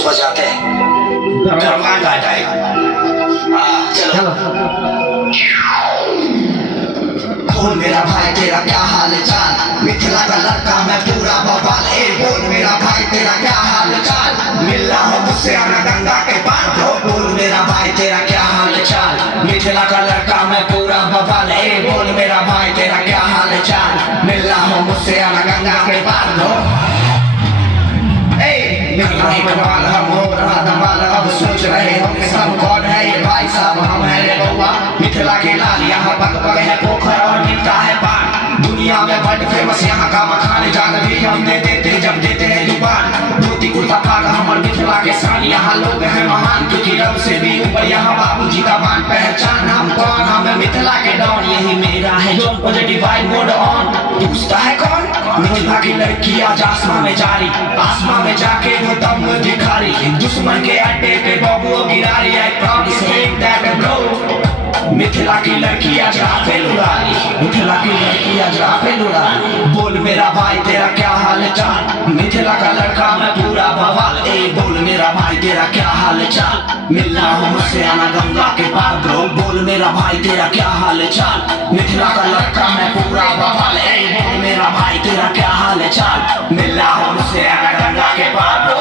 5 बजाते चलो बोल मेरा भाई तेरा क्या हाल चाल, मिथिला का लड़का मैं पूरा बवाल। ए बोल मेरा भाई तेरा क्या हाल चाल, मिल रहा हूँ मुझसे आना गंगा के पार। बोल मेरा भाई तेरा क्या हाल चाल, मिथिला का लड़का मैं पूरा बवाल। ए बोल मेरा भाई तेरा क्या हाल चाल, मिल रहा हूँ मुझसे आना गंगा के पार। नहीं बवाल हम हो रहा धमाल, अब सोच रहे होंगे सब कौन है ये भाई साहब, हम है रे बउआ मिथिला के लाल। यहाँ पग पग है पोखर और मिलता है पान, दुनिया में बड़ फेमस यहाँ का मखान। जान भी हम दे देते जब देते हैं जुबान, धोती कुर्ता पाग हमर मिथिला के शान। यहाँ लोग हैं महान क्योंकि रब से भी ऊपर यहाँ बाबूजी का मान। पहचान हम कौन, हम मिथिला के डॉन, यही मेरा है zone positive vibe mode on. पूछता है कौन, मिथिला की लड़की आज आसमां में जारी, आसमां में जाके वो दम दिखारी। दुश्मन के अड्डे पे बबुओ गिरारी, I promise him that bro. Mithila की लड़की आज राफेल उड़ारी, मिथिला की लड़की आज राफेल उड़ारी। बोल मेरा भाई तेरा क्या हाल चाल, मिथिला का लड़का मैं पूरा बवाल। ए बोल मेरा भाई तेरा क्या हाल चाल, मिलना हूँ मुझसे आना गंगा के पार ब्रो। बोल मेरा भाई तेरा क्या हाल चाल, मिथिला का लड़का मैं पूरा बवाल। ए बोल मेरा भाई तेरा क्या हाल चाल, मिलना हूँ मुझसे आना गंगा के पार ब्रो।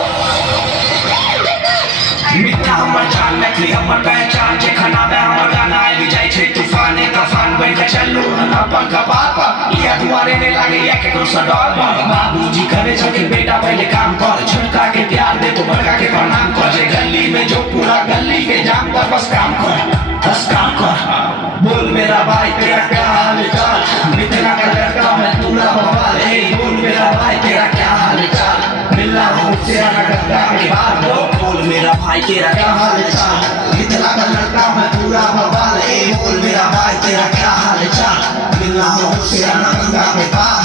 मिठा हमर जान मैथिली हमर पहचान, जे खाना में हमर गाना आबि जाय छै तूफाने तूफान बन के चलू अपन कपार पर। ये दुआरे ने लागे या केकरो से डर पर, बाबूजी करे छथिन बेटा पहले काम कर, छोटका के प्यार दे तो बड़का के प्रणाम कर। जे गली में जो पूरा गली के जाम पर बस काम कर, बस काम कर। बोल मेरा भाई तेरा क्या हाल चाल, मिथिला का लड़का मैं पूरा बवाल। ए बोल मेरा भाई तेरा क्या हाल चाल, मिलना मुझसे आना गंगा के पार। बोल मेरा भाई तेरा क्या हाल चाल, मिथिला का लड़का मैं पूरा बवाल। ए बोल मेरा भाई तेरा क्या हाल चाल, मिलना मुझसे आना गंगा के पार।